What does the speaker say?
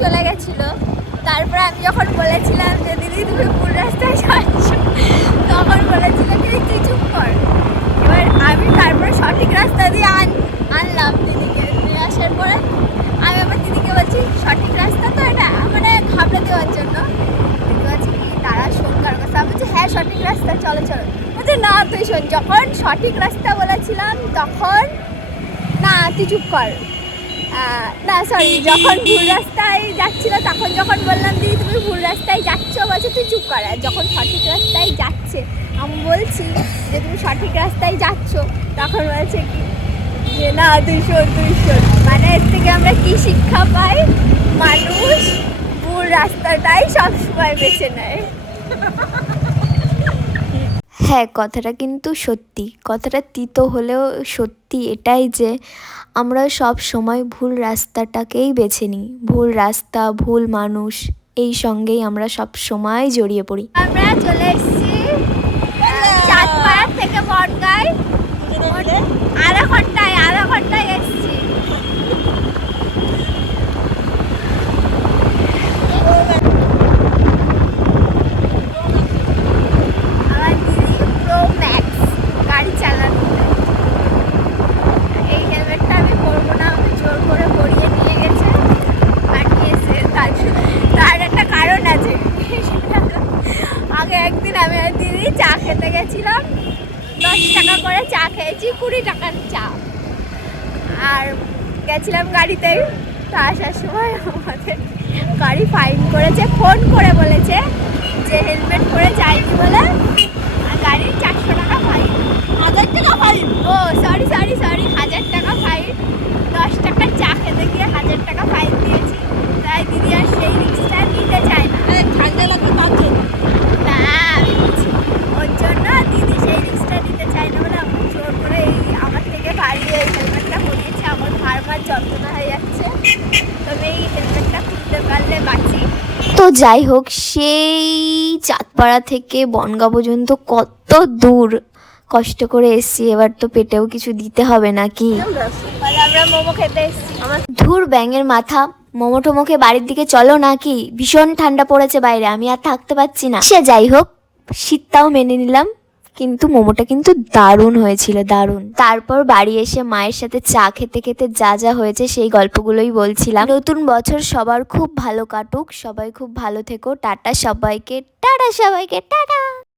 চলে গেছিলো। তারপর আমি যখন বলেছিলাম যে দিদি তুমি ভুল রাস্তায় যাচ্ছ, তখন বলেছিল যে তুই চুপ কর। এবার আমি তারপরে সঠিক রাস্তা দিয়ে আনলাম দিদিকে। নিয়ে আসার পরে আমি আবার দিদিকে বলছি সঠিক রাস্তা তো এটা, মানে ঘাবড়ে দেওয়ার জন্য। দিদি বলছি কি তারা শোন কার কথা। আমি বলছি হ্যাঁ সঠিক রাস্তা, চলো চলো। বলছে না তুই শোন, যখন সঠিক রাস্তা বলেছিলাম তখন না তুই চুপ কর। না সরি, যখন ভুল রাস্তায় যাচ্ছিল তখন যখন বললাম দিদি তুমি ভুল রাস্তায় যাচ্ছ, বলছে তুই চুপ কর। যখন সঠিক রাস্তায় যাচ্ছে আমি বলছি যে তুমি সঠিক রাস্তায় যাচ্ছ, তখন বলছে কি যে না তুই শোন তুই শোন। মানে এর থেকে আমরা কি শিক্ষা পাই, মানুষ ভুল রাস্তাটাই সবসময় বেছে নেয়। হ্যাঁ, কথাটা কিন্তু সত্যি, কথাটা তিতো হলেও সত্যি এটাই যে আমরা সব সময় ভুল রাস্তাটাকেই বেছে নিই। ভুল রাস্তা, ভুল মানুষ, এই সঙ্গেই আমরা সব সময় জড়িয়ে পড়ি। আমরা চলে এসেছি চাঁদপাড়া থেকে বনগাঁয়, আধা ঘন্টায় এসেছি। আমার দিদি প্রো ম্যাক্স গাড়ি চালানো। এই হেলমেটটা আমি পরবো না, আমি জোর করে পরিয়ে নিয়ে গেছে পাঠিয়েছে। তার একটা কারণ আছে। আগে একদিন আমি আর দিদি চা খেতে গেছিলাম, 10 টাকা করে চা খেয়েছি, 20 টাকার চা। আর গেছিলাম গাড়িতে, তো আসার সময় আমাদের গাড়ি ফাইন করেছে, ফোন করে বলেছে যে হেলমেট পরে যায়নি বলে গাড়ির 400 টাকা ফাইন। 1000 টাকা ফাইন, ও সরি 1000 টাকা ফাইন। 10 টাকার চা খেতে গিয়ে 1000 টাকা ফাইন দিয়েছি। তাই দিদি আর সেই রিক্সটা নিতে চায় না। ঠান্ডা লাগবে তার জন্য না, আমি বলছি ওর জন্য দিদি সেই রিক্সটা নিতে চায় না বলে আমি জোর করে আমার থেকে ভারী এই হেলমেটটা পরিয়েছে। আমার বারবার যন্ত্রণা হয়ে যাচ্ছে, তবে এই হেলমেটটা খুলতে পারলে বাঁচি। তো যাই হোক, সেই চাঁদপাড়া থেকে বনগাঁ পর্যন্ত কত দূর কষ্ট করে এসছি, এবার তো পেটেও কিছু দিতে হবে নাকি। আমরা মোমো খেতে এসেছি। ধুর ব্যাঙের মাথা, মোমো টোমোকে বাড়ির দিকে চলো নাকি, ভীষণ ঠান্ডা পড়েছে বাইরে, আমি আর থাকতে পারছি না। সে যাই হোক, শীতটাও মেনে নিলাম, কিন্তু মোমোটা কিন্তু দারুণ হয়েছিল, দারুণ। তারপর বাড়ি এসে মায়ের সাথে চা খেতে খেতে যা যা হয়েছে সেই গল্পগুলোই বলছিলাম। নতুন বছর সবার খুব ভালো কাটুক, সবাই খুব ভালো থেকো। টাটা সবাইকে, টাটা সবাইকে, টাটা।